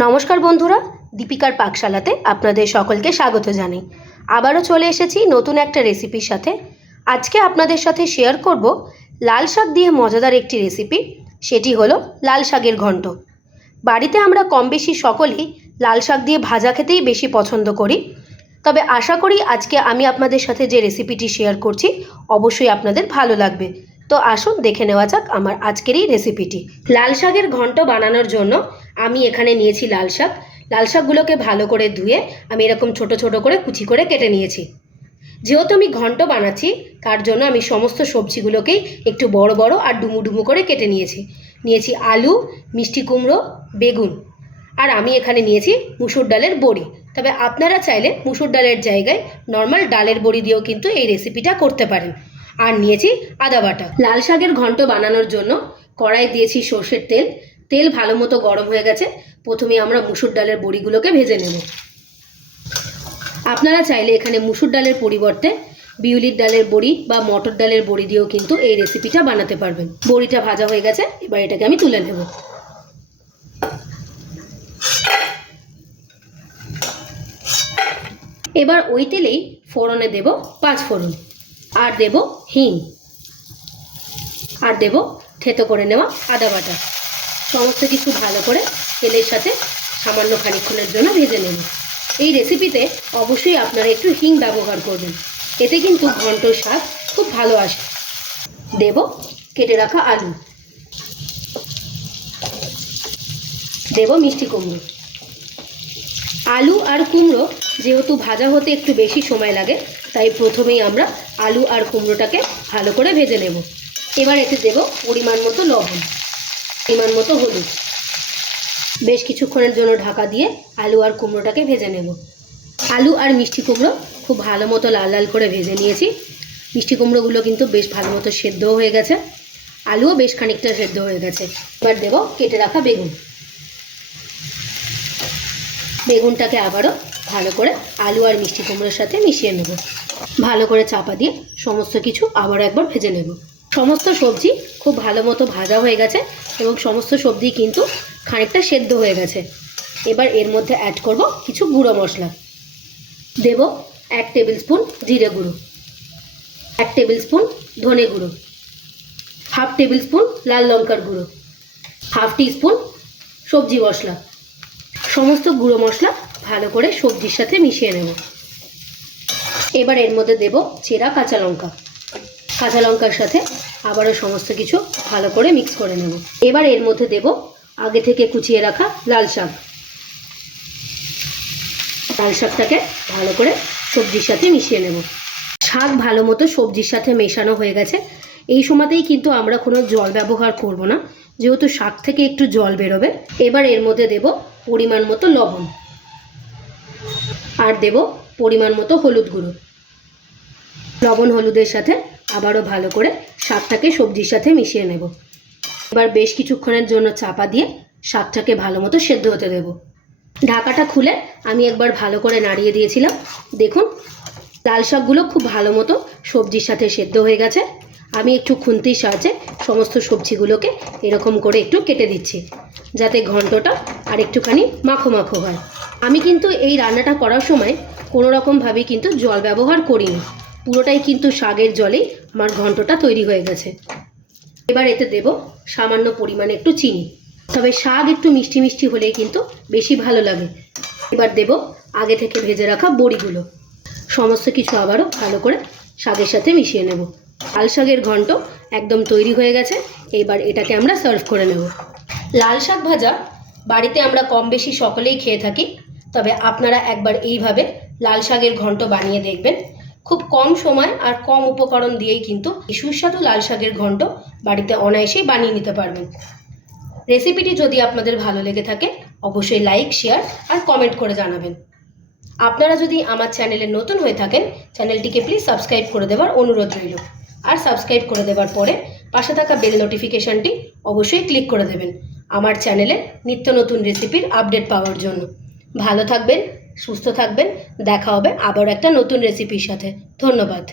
নমস্কার বন্ধুরা, দীপিকার পাকশালাতে আপনাদের সকলকে স্বাগত জানাই। আবারও চলে এসেছি নতুন একটা রেসিপির সাথে। আজকে আপনাদের সাথে শেয়ার করব লাল শাক দিয়ে মজাদার একটি রেসিপি সেটি হলো লাল শাকের ঘন্ট। বাড়িতে আমরা কম বেশি সকলেই লাল শাক দিয়ে ভাজা খেতেই বেশি পছন্দ করি। তবে আশা করি আজকে আমি আপনাদের সাথে যে রেসিপিটি শেয়ার করছি, অবশ্যই আপনাদের ভালো লাগবে। তো আসুন দেখে নেওয়া যাক আমার আজকের এই রেসিপিটি লাল শাকের ঘন্ট বানানোর জন্য আমি এখানে নিয়েছি লাল শাক। লাল শাকগুলোকে ভালো করে ধুয়ে আমি এরকম ছোট ছোট করে কুচি করে কেটে নিয়েছি। যেহেতু আমি ঘন্ট বানাচ্ছি, তার জন্য আমি সমস্ত সবজিগুলোকেই একটু বড় বড় আর ডুমু ডুমু করে কেটে নিয়েছি। নিয়েছি আলু, মিষ্টি কুমড়ো, বেগুন। আর আমি এখানে নিয়েছি মুসুর ডালের বড়ি। তবে আপনারা চাইলে মুসুর ডালের জায়গায় নর্মাল ডালের বড়ি দিয়েও কিন্তু এই রেসিপিটা করতে পারেন। আর নিয়েছি আদা বাটা। লাল শাকের ঘন্ট বানানোর জন্য কড়াই দিয়েছি সর্ষের তেল। তেল ভালো মতো গরম হয়ে গেছে। প্রথমে আমরা মুসুর ডালের বড়িগুলোকে ভেজে নেব। আপনারা চাইলে এখানে মুসুর ডালের পরিবর্তে বিউলির ডালের বড়ি বা মটর ডালের বড়ি দিয়েও কিন্তু এই রেসিপিটা বানাতে পারবেন। বড়িটা ভাজা হয়ে গেছে, এবার এটাকে আমি তুলে নেব। এবার ওই তেলেই ফোড়নে দেব পাঁচ ফোড়ন। আর দেব হিং আর দেব থেতো করে নেওয়া আদা বাটা। সমস্ত কিছু ভালো করে তেলের সাথে সামান্য খানিক্ষণের জন্য ভেজে নেব। এই রেসিপিতে অবশ্যই আপনারা একটু হিং ব্যবহার করবেন। এতে কিন্তু ঘন্টর স্বাদ খুব ভালো আসে। দেব কেটে রাখা আলু। দেব মিষ্টি কুমড়ো। আলু আর কুমড়ো যেহেতু ভাজা হতে একটু বেশি সময় লাগে, তাই প্রথমেই আমরা আলু আর কুমড়োটাকে ভালো করে ভেজে নেব। এবার এতে দেব পরিমাণ মতো লবণ, পরিমাণ মতো হলুদ। বেশ কিছুক্ষণের জন্য ঢাকা দিয়ে আলু আর কুমড়োটাকে ভেজে নেব। আলু আর মিষ্টি কুমড়ো খুব ভালো মতো লাল লাল করে ভেজে নিয়েছি। মিষ্টি কুমড়োগুলো কিন্তু বেশ ভালো মতো সেদ্ধ হয়ে গেছে। আলুও বেশ খানিকটা সেদ্ধ হয়ে গেছে। এবার দেব কেটে রাখা বেগুন। বেগুনটাকে আবারও ভালো করে আলু আর মিষ্টি কুমড়োর সাথে মিশিয়ে নেব। ভালো করে চাপা দিয়ে সমস্ত কিছু আবার একবার ভেজে নেব। সমস্ত সবজি খুব ভালো মতো ভাজা হয়ে গেছে এবং সমস্ত সবজি কিন্তু খানিকটা সেদ্ধ হয়ে গেছে। এবার এর মধ্যে অ্যাড করব কিছু গুঁড়ো মশলা। দেব এক টেবিল স্পুন জিরে গুঁড়ো, এক টেবিল স্পুন ধনে গুঁড়ো হাফ টেবিল স্পুন লাল লঙ্কার গুঁড়ো হাফ টি স্পুন সবজি মশলা। সমস্ত গুঁড়ো মশলা ভালো করে সবজির সাথে মিশিয়ে নেব। এবার এর মধ্যে দেব চেরা কাঁচা লঙ্কা। কাঁচা লঙ্কার সাথে আবারও সমস্ত কিছু ভালো করে মিক্স করে নেব। এবার এর মধ্যে দেব আগে থেকে কুচিয়ে রাখা লাল শাক। লাল শাকটাকে ভালো করে সবজির সাথে মিশিয়ে নেব। শাক ভালো মতো সবজির সাথে মেশানো হয়ে গেছে। এই সময়তেই কিন্তু আমরা কোনো জল ব্যবহার করব না। যেহেতু শাক থেকে একটু জল বেরোবে, এবার এর মধ্যে দেব পরিমাণ মতো লবণ। আর দেব পরিমাণ মতো হলুদ গুঁড়ো। লবণ হলুদের সাথে আবারও ভালো করে শাকটাকে সবজির সাথে মিশিয়ে নেব। এবার বেশ কিছুক্ষণের জন্য চাপা দিয়ে শাকটাকে ভালো মতো সেদ্ধ হতে দেব। ঢাকাটা খুলে আমি একবার ভালো করে নাড়িয়ে দিয়েছিলাম। দেখুন, লাল শাকগুলো খুব ভালো মতো সবজির সাথে সেদ্ধ হয়ে গেছে। আমি একটু খুন্তির সাহায্যে সমস্ত সবজিগুলোকে এরকম করে একটু কেটে দিচ্ছি। যাতে ঘন্টটা আর একটুখানি মাখো মাখো হয়। আমি কিন্তু এই রান্নাটা করার সময় কোনো রকমভাবেই কিন্তু জল ব্যবহার করিনি। পুরোটাই কিন্তু শাকের জলেই আমার ঘন্টটা তৈরি হয়ে গেছে। এবার এতে দেব সামান্য পরিমাণে একটু চিনি। তবে শাক একটু মিষ্টি মিষ্টি হলেই কিন্তু বেশি ভালো লাগে। এবার দেব আগে থেকে ভেজে রাখা বড়িগুলো। সমস্ত কিছু আবারও ভালো করে শাকের সাথে মিশিয়ে নেব। শাকের ঘন্ট একদম তৈরি হয়ে গেছে। এইবার এটাকে আমরা সার্ভ করে নেব। লাল শাক ভাজা বাড়িতে আমরা কম বেশি সকলেই খেয়ে থাকি, তবে আপনারা একবার এইভাবে লাল শাকের ঘন্ট বানিয়ে দেখবেন। খুব কম সময় আর কম উপকরণ দিয়েই কিন্তু সুস্বাদু লাল শাকের ঘন্ট বাড়িতে অনায়াসেই বানিয়ে নিতে পারবেন। রেসিপিটি যদি আপনাদের ভালো লেগে থাকে, অবশ্যই লাইক, শেয়ার আর কমেন্ট করে জানাবেন। আপনারা যদি আমার চ্যানেলে নতুন হয়ে থাকেন, চ্যানেলটিকে প্লিজ সাবস্ক্রাইব করে দেওয়ার অনুরোধ রইল। আর সাবস্ক্রাইব করে দেওয়ার পরে পাশে থাকা বেল নোটিফিকেশানটি অবশ্যই ক্লিক করে দেবেন। আমার চ্যানেলে নিত্য নতুন রেসিপির আপডেট পাওয়ার জন্য। ভালো থাকবেন, সুস্থ থাকবেন, দেখা হবে আবার একটা নতুন রেসিপির সাথে। ধন্যবাদ।